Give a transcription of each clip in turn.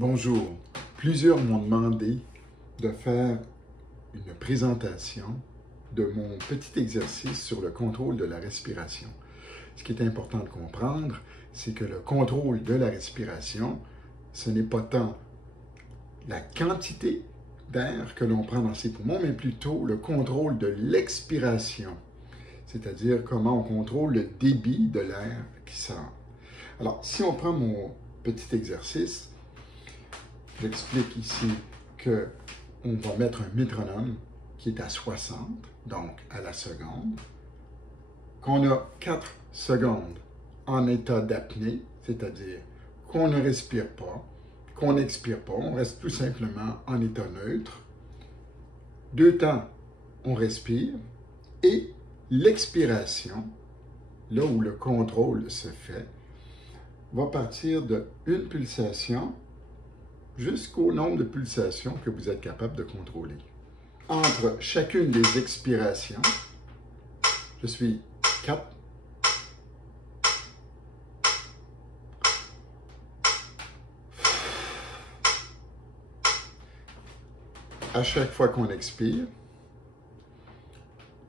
Bonjour. Plusieurs m'ont demandé de faire une présentation de mon petit exercice sur le contrôle de la respiration. Ce qui est important de comprendre, c'est que le contrôle de la respiration, ce n'est pas tant la quantité d'air que l'on prend dans ses poumons, mais plutôt le contrôle de l'expiration, c'est-à-dire comment on contrôle le débit de l'air qui sort. Alors, si on prend mon petit exercice, j'explique ici qu'on va mettre un métronome qui est à 60, donc à la seconde, qu'on a 4 secondes en état d'apnée, c'est-à-dire qu'on ne respire pas, qu'on n'expire pas, on reste tout simplement en état neutre. 2 temps, on respire, et l'expiration, là où le contrôle se fait, va partir de une pulsation jusqu'au nombre de pulsations que vous êtes capable de contrôler. Entre chacune des expirations, je suis 4, à chaque fois qu'on expire,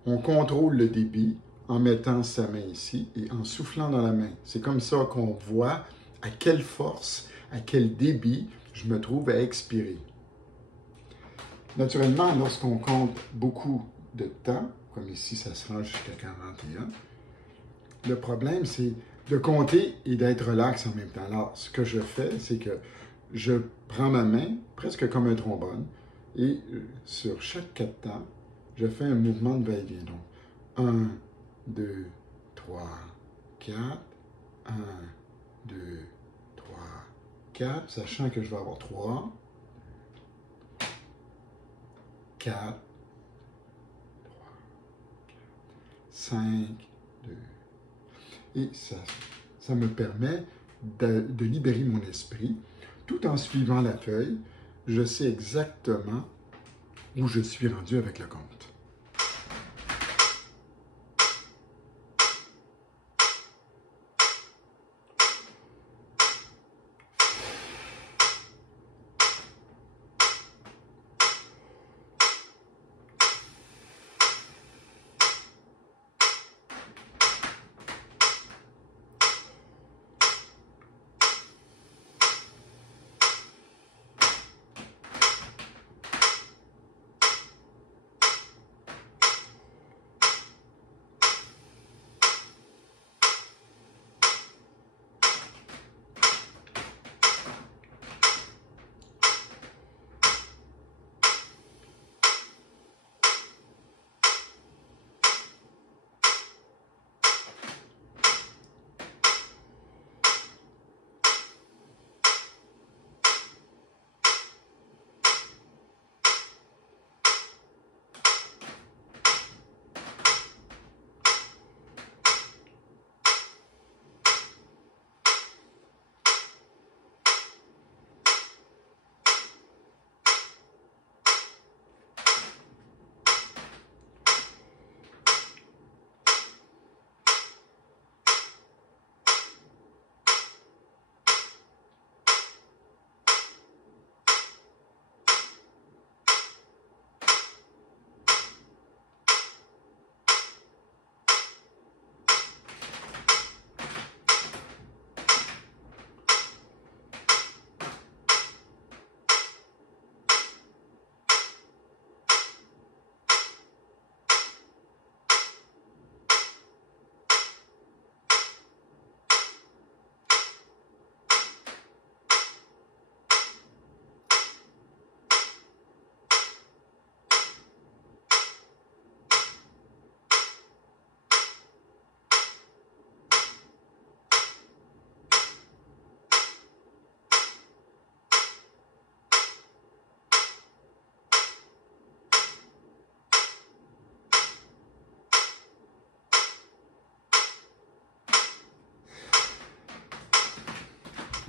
on contrôle le débit en mettant sa main ici et en soufflant dans la main. C'est comme ça qu'on voit à quelle force, à quel débit je me trouve à expirer. Naturellement, lorsqu'on compte beaucoup de temps, comme ici ça se rend jusqu'à 41, le problème c'est de compter et d'être relax en même temps. Alors, ce que je fais, c'est que je prends ma main, presque comme un trombone, et sur chaque 4 temps, je fais un mouvement de va-et-vient. Donc, 1, 2, 3, 4, 1, 2, 3, 4, sachant que je vais avoir 3, 4, 3, 5, 2. Et ça me permet de libérer mon esprit tout en suivant la feuille. Je sais exactement où je suis rendu avec le compte.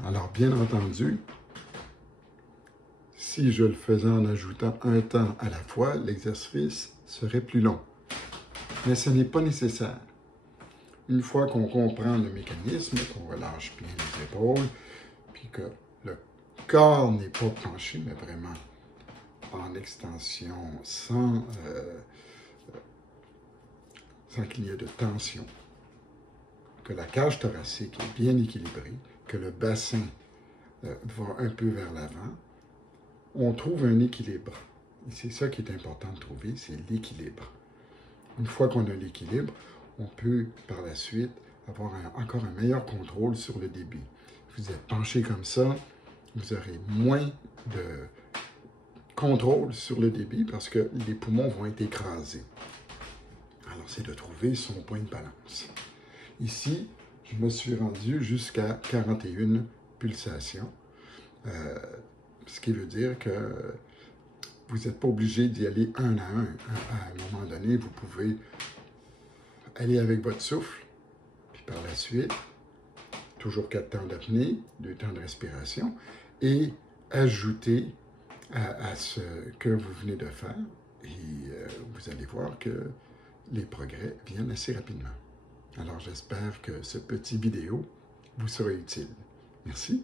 Alors, bien entendu, si je le faisais en ajoutant un temps à la fois, l'exercice serait plus long. Mais ce n'est pas nécessaire. Une fois qu'on comprend le mécanisme, qu'on relâche bien les épaules, puis que le corps n'est pas penché, mais vraiment en extension sans qu'il y ait de tension, que la cage thoracique est bien équilibrée, que le bassin va un peu vers l'avant, on trouve un équilibre. Et c'est ça qui est important de trouver, c'est l'équilibre. Une fois qu'on a l'équilibre, on peut par la suite avoir encore un meilleur contrôle sur le débit. Si vous êtes penché comme ça, vous aurez moins de contrôle sur le débit parce que les poumons vont être écrasés. Alors, c'est de trouver son point de balance. Ici, je me suis rendu jusqu'à 41 pulsations, ce qui veut dire que vous n'êtes pas obligé d'y aller un à un. À un moment donné, vous pouvez aller avec votre souffle, puis par la suite, toujours 4 temps d'apnée, 2 temps de respiration, et ajouter à ce que vous venez de faire, et vous allez voir que les progrès viennent assez rapidement. Alors j'espère que ce petit vidéo vous sera utile. Merci.